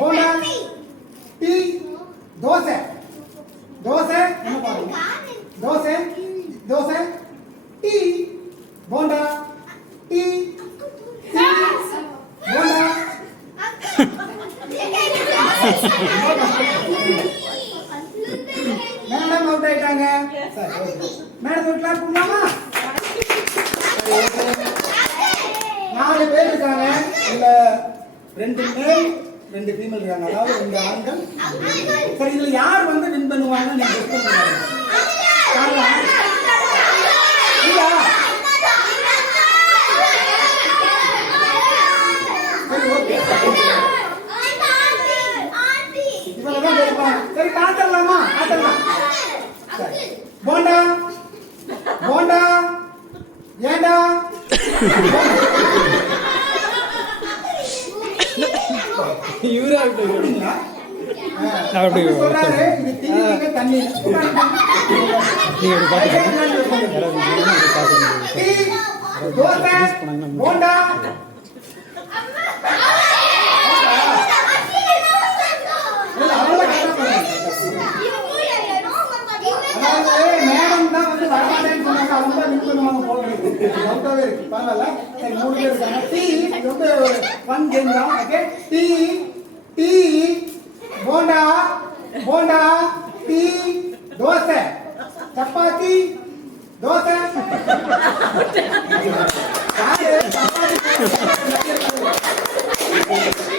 bonda tea dosa dosa என்ன பாருங்க dosa dosa tea bonda tea bonda madam out ஆயிட்டாங்க மேடம் கிளாஸ் பண்ணலாமா 4 பேர் இருக்காங்க இல்ல 2 மேல் 2 ஃபீமேல் இருக்காங்க அதாவது 2 ஆண்கள் சரி இதுல யார் வந்து வின் பண்ணுவாங்க நீங்க கெஸ் பண்ணுங்க இல்ல சரி ஓகே இவங்க தான் சரி காட்டலாமா காட்டலாம் போண்டா போண்டா ஏண்டா இவரா அப்படி சொல்றாரு இது தீங்க தண்ணி நீங்க தோசை போண்டா மேடம் தான் வந்து வரமாட்டேன்னு சொன்னாங்க அவங்க தான் வின் பண்ணுவாங்க போல இருக்கு டவுட்டாவே இருக்கு பரவாயில்ல சரி 3 பேர் இருக்காங்க டீ ரொம்ப ஒரு ஃபன் கேம் தான் okay tea tea bonda bonda tea dosa chapati dosa chapati